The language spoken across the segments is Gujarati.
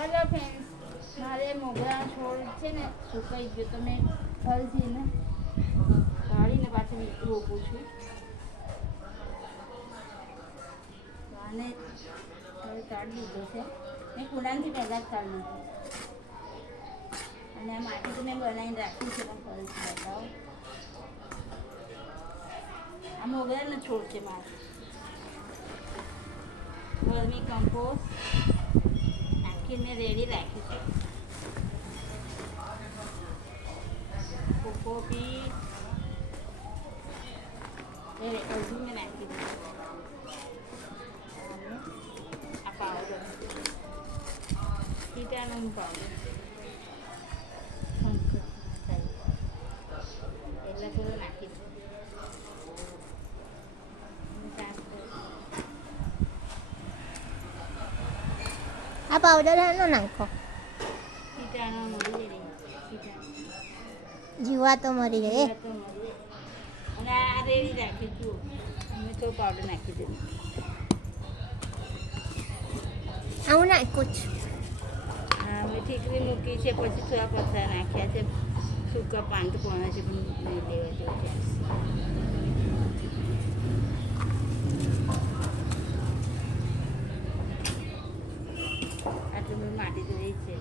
હલો ફ્રેન્ડ્સ, મારે મોગરા છોડ છે ને સુકાઈ ગયો તો મેં ફરીથી ને કાઢીને પાછું રોપું છું. આને હવે કાઢી દીધો છે. મેં કુંડાનથી પહેલાં જ કાઢી દીધું અને આ માટી તો મેં બનાવીને રાખી છે પણ ફરીથી બતાવો. આ મોગરાનો છોડ છે મારે. વર્મી કમ્પોસ્ટ નાખીને રેડી રાખી છે. કોકોપીટ અડધું મેં નાખી દીધું. આ પાવડર કીટાણું પાવડર એટલા થોડું નાખી દઉં. આ પાવડર એનો નાખો, કીટાણું મરી જાય. જીવાતો મરી જાય. અને આ રેડી રાખી જુઓ, મેં તો પાવડર નાખી દીધું. આવું નાખું જ. હા, મેં ઠીકરી મૂકી છે, પછી થોડા પથરા નાખ્યા છે. સૂકા પાન તો કોણા છે પણ નહીં લેવા જેવું છે. આટલું બધું માટી તો રહી છે.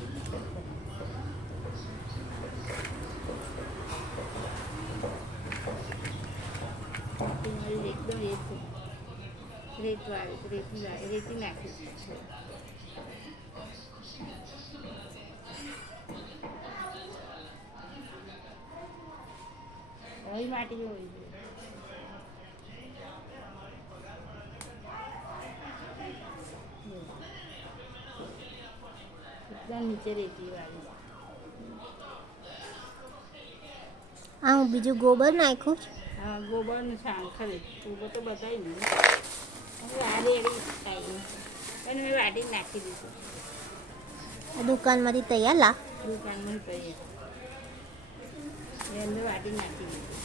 એકદમ રેતી નાખી છે. હવે માટી હોવી જોઈએ. એકદમ નીચે રેતી વાળી. આ હું બીજું ગોબર નાખું છું. હા, ગોબરનું છાણ ખરી ગોબર તો બતાવી નહીં. હવે આ રેડી કાંઈ અને મેં વાટી નાખી દીધું. દુકાનમાંથી તૈયાર લા દુકાનમાં કહીએ એ અંદર વાટી નાખી દીધું.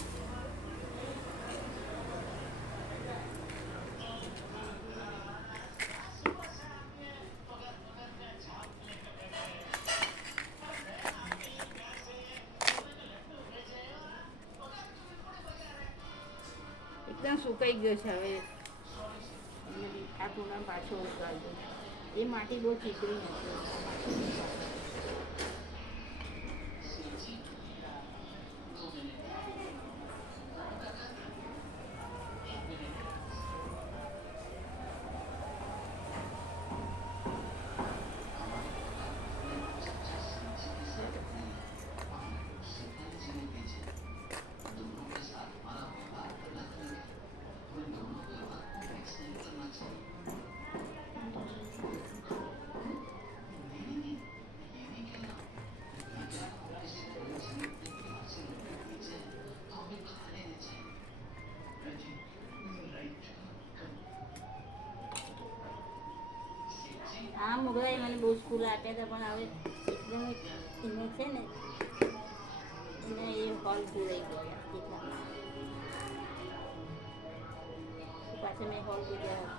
એકદમ સુકાઈ ગયો છે. હવે આ ટૂંકા પાછો ઉગાડજો. એ માટી બહુ ચીકણી નથી. આ મોગરાએ મને બહુ સ્કૂલ આપ્યા હતા પણ હવે એકદમ એને છે ને એને એ હોલ પૂરાઈ ગયા એટલા પાછા મેં હોલ પૂર્યા.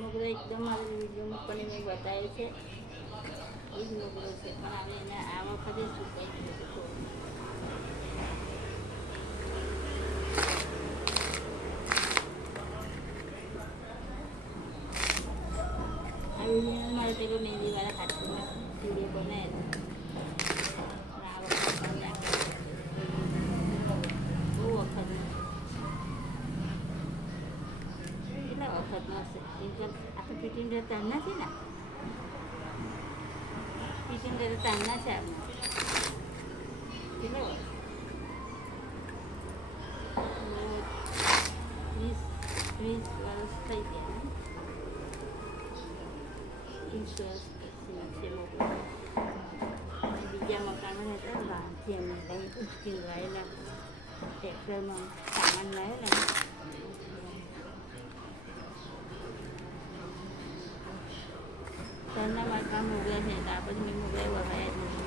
મોગરો એકદમ મારી વિડીયોમાં પણ મેં બતાવ્યું છે. એ જ મોગરો છે પણ હવે એને આ વખતે સુકાઈ ગયું છે થોડું. આ વિડીયો મારે પેલો મહેંદીવાળા હાથમાં વિડીયો બનાવ્યો આ વખત બહુ વખત કેટલા વખતનો હશે. આ તો ફિટિંગ તારના છે ને, ફિટિંગ તારના છે આપણે કેટલા 20 વર્ષ થઈ ગયા. 30 વર્ષ પછી મોકલો. બીજા મકાનો હતા બહારથી અમે કંઈ ઉચકીને લાવેલા ટ્રેક્ટરમાં સામાન લાવેલા આ મોગરા છે તો આ પછી મેં મોગરા વગાડ્યા જ નથી.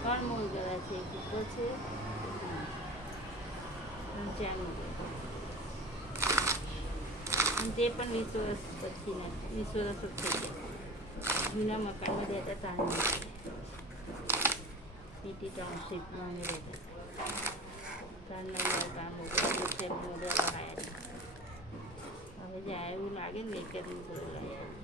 ત્રણ મોગરા છે, એક ઉપર છે, અને 4 મોગરા. અને તે પણ 20 વર્ષ પછીના, 20 વર્ષ જ થઈ ગયા. જૂના મકાનમાં રહેતા હતા. સિટી ટાઉનશીપમાં અમે રહેતા હતા. તારના કામ મોગરા છે, મોગરા વગાડ્યા છે. હવે જાય એવું લાગે ને કે બોલાયા.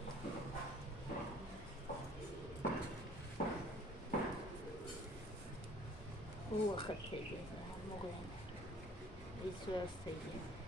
બહુ વખત થઈ ગયો મોગરાને, 20 વર્ષ થઈ ગયા.